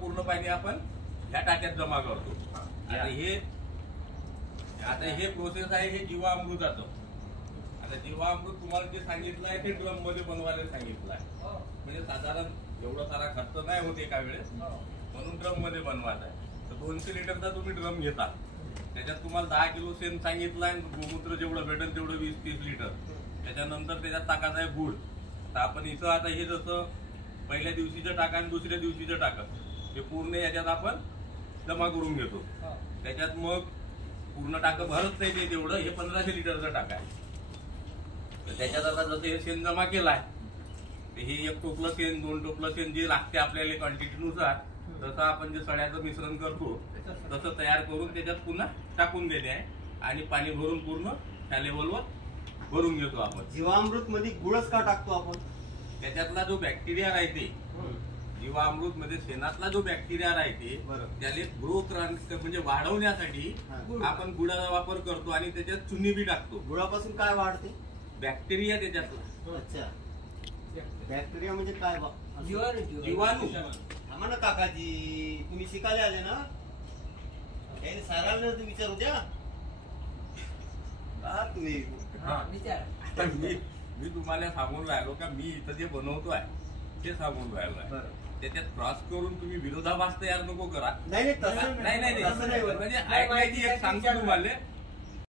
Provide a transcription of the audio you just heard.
पूर्ण पाणी आपण ह्या टाक्यात जमा करतो. आता हे प्रोसेस आहे हे जीवामृताचं. आता जीवामृत तुम्हाला जे सांगितलं आहे ते ड्रम मध्ये बनवायला सांगितलं आहे. म्हणजे साधारण एवढा सारा खर्च नाही होत एका वेळेस, म्हणून ड्रम मध्ये बनवायचा आहे. तर 200 लिटरचा तुम्ही ड्रम घेता, त्याच्यात तुम्हाला 10 किलो शेण सांगितलं आहे. गोमूत्र जेवढं भेटेल तेवढं 20-30 लिटर. त्याच्यानंतर त्याच्यात टाकायचं आहे गुळ. तर आपण इथं आता हे जसं पहिल्या दिवशीचं टाका आणि दुसऱ्या दिवशीचं टाका हे पूर्ण याच्यात आपण जमा करून घेतो. त्याच्यात मग पूर्ण टाकं भरत नाही ते तेवढं, हे 1500 लिटरचं टाका आहे. तर त्याच्यात आता जसं हे शेण जमा केलाय, हे 1 टोपलं शेण 2 टोपलं शेण जे लागते आपल्याला क्वांटिटीनुसार, तसं आपण जे सड्याचं मिश्रण करतो तसं तयार करून त्याच्यात पुन्हा टाकून देणे आहे आणि पाणी भरून पूर्ण त्या लेवलवर भरून घेतो आपण. जीवामृत मध्ये गुळच का टाकतो आपण? त्याच्यातला जो बॅक्टेरिया राहते, जीवामृत मध्ये शेणातला जो बॅक्टेरिया राहते त्याला ग्रोथ म्हणजे वाढवण्यासाठी आपण गुळाचा वापर करतो आणि त्याच्यात चुनी बी टाकतो. गुळापासून काय वाढते? बॅक्टेरिया त्याच्यातला. अच्छा, बॅक्टेरिया म्हणजे काय? जीवाणू. आम्हाला काकाजी तुम्ही शिकायला आले ना, साराला विचारू द्या तुम्ही. मी तुम्हाला सांगून राहिलो का मी इथं जे बनवतो आहे ते सांगून राहिलो आहे. त्याच्यात क्रॉस करून तुम्ही विरोधाभास तयार नको करा. नाही म्हणजे ऐकायची एक सांगतो तुम्हाला.